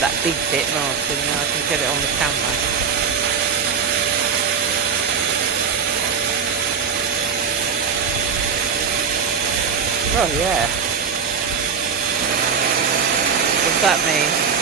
That big bit more, so now I can get it on the camera. Oh yeah. What's that mean?